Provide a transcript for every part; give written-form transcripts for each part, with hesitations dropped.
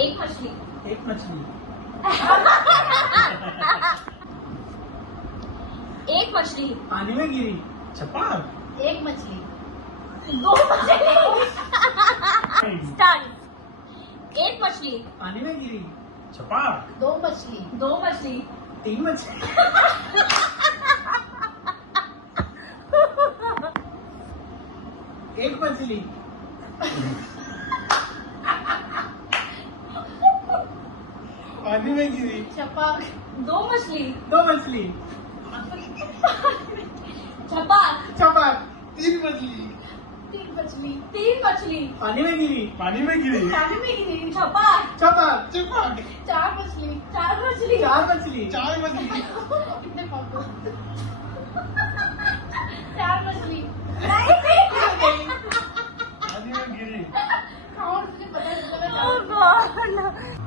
एक मछली। एक मछली। एक मछली पानी में गिरी। छपाक। एक मछली। दो मछली। स्टार्ट। एक मछली पानी में गिरी। छपाक। दो मछली। दो मछली। तीन मछली। एक मछली। पानी में गिरी। छपाक। दो मछली। दो मछली। छपाक। छपाक। तीन मछली। तीन मछली। तीन मछली। पानी में गिरी। पानी में गिरी। पानी में गिरी। छपाक। छपाक। छपाक। चार मछली। चार मछली। चार मछली। चार मछली। कितने पापा? चार मछली। पानी में गिरी। और तुझे पता चलता है?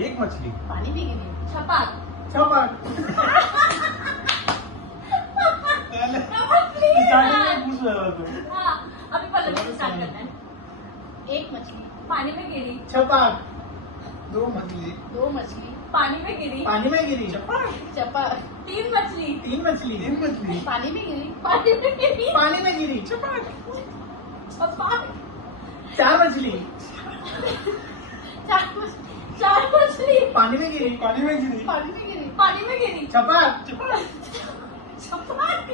एक मछली। पानी में गिरी। छपाक। छपाक। स्टार्टिंग में पूछ रहा था तू। हाँ, अभी पहले से स्टार्ट करना है। एक मछली पानी में गिरी। छपाक। दो मछली। दो मछली पानी में गिरी। पानी में गिरी। छपाक। छपाक। तीन मछली। तीन मछली। तीन मछली। पानी में गिरी। पानी में गिरी। पानी में गिरी। छपाक। छपाक। चार मछली। चार मछली। पानी में गिरी। पानी में गिरी। पानी में गिरी। पानी में गिरी। छपाक। छपाक। छपाक।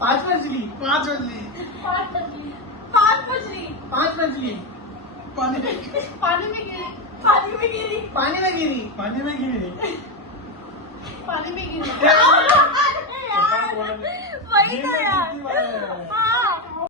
पांच मछली। पांच मछली। पांच मछली। पांच मछली। पांच मछली। पानी में पानी में गिरी। पानी में गिरी। पानी में गिरी। पानी में गिरी। पानी में गिरी। यार, वही तो यार। हाँ।